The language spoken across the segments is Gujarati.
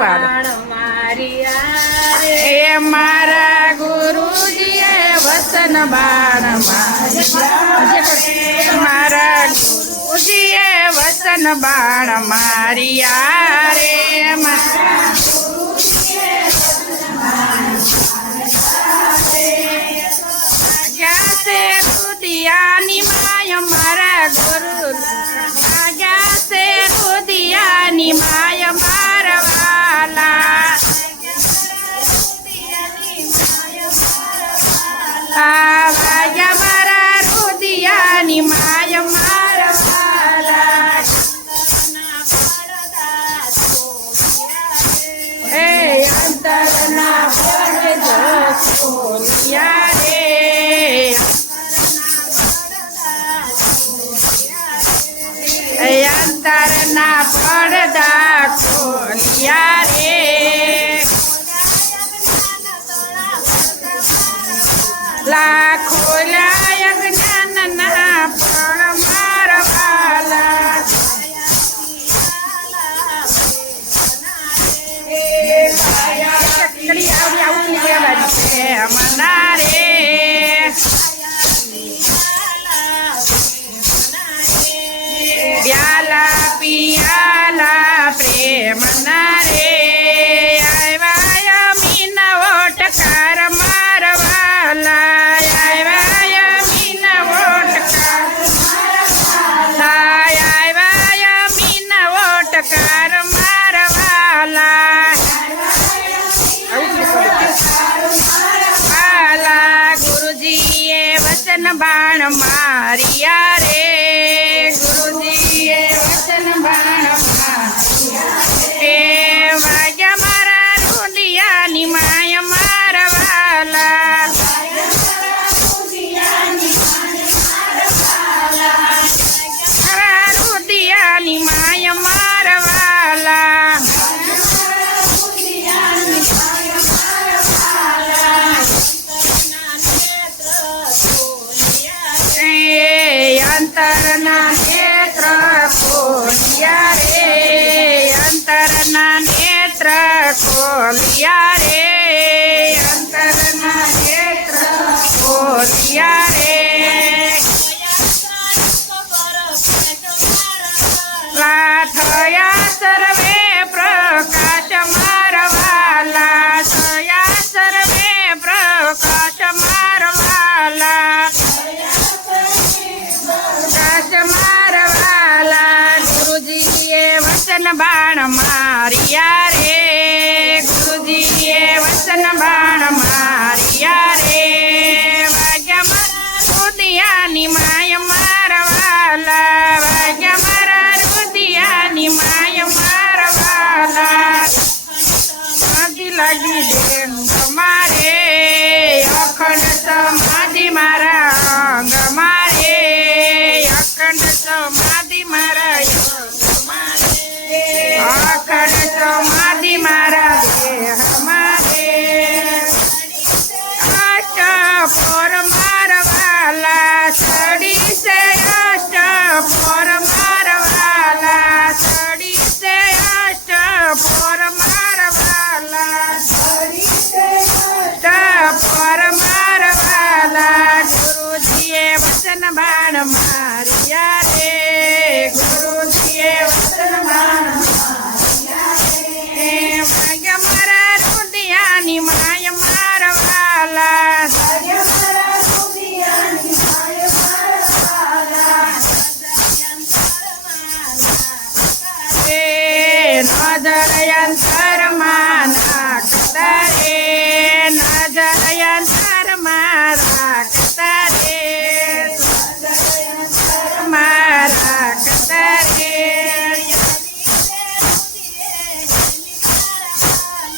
પાડ એ મારા ગુરુજીએ વચન બાણ મારા ગુરુજીએ વચન બાણ મારિયા રે રુદિયાની માય મારા ગુરુ ભાગ્યા છે રુદિયાની માય મારવાલા ભાગ્યા મારા રુદિયાની માય મારવાલા એ અંતરના પડદા ખોલ્યા રે અંતરના પડદા ખોલ્યા રે લાખો લાય જ્ઞાનના ફળ મારવાલા ચકડી આવડી આવું કહેવાય છે મના રે પ્યાલા પિયાલા પ્રેમ ના રે આવ્યા મીના ઓટકાર મારવાલા આવ્યા મીના ઓટકાર આવ્યા મીના ઓટકાર મારવાલા ગુરુજીએ વચન બાણ મારિયા રે ગુરુજીએ વચન બાણ એ વાગ્યા મારા રુદિયાની માય મારવાલા મારા રુદિયાની માય મારવાલા અંતરના નેત્ર ખોલ્યા રે અંતરના નેત્ર ખોલ્યા રે અંતરના નેત્ર ખોલ્યા રે થયા સર્વે પ્રકાશ મારવાલા થયા સર્વે પ્રકાશ મારવાલા મારવાલા ગુરુજીએ વચન બાણ મારિયા રે ગુરુજીએ વચન બાણ મારિયા રે વાગ્યા મારા રુદિયાની માય મારવાલા વાગ્યા મારા રુદિયાની માય મારવાલા સમાધિ લાગી દે તમારે અખંડ સમાધિ મારા અંગ મારે અખંડ સમાધિ મારા અખંડ સમાધિ મારા દેહ મારે અષ્ટ પોર મારવાલા ચડી છે અષ્ટ પોર મારવાલા ચડી છે અષ્ટ પોર મારવાલા અષ્ટ પોર મારવાલા ગુરુજીએ વચન બાણ મારિયા રે ગુરુજીએ વચન બાણ ભાગ્યા મારા રુદિયાની માય મારવાલા નજર માના કતારે નજર મારા કતારે મારા કતારે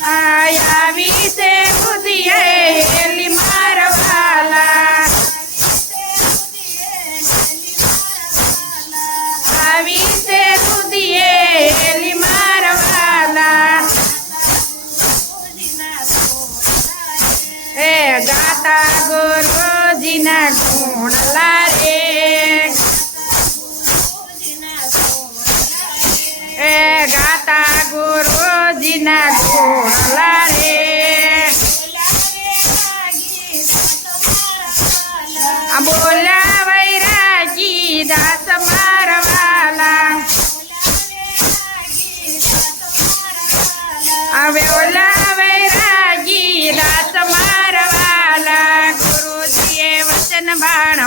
આવી છે બુદ્ધિએ એલી મારવાલા આવી છે બુદ્ધિએ એલી મારવાલા એ ગાતા ગુરુજીના ગુણ લારે એ ગાતા ગુરુજીના દાસ મારવાલા આવે ઓલા વૈરાગી દાસ મારવાલા ગુરુજીએ વચન બાણ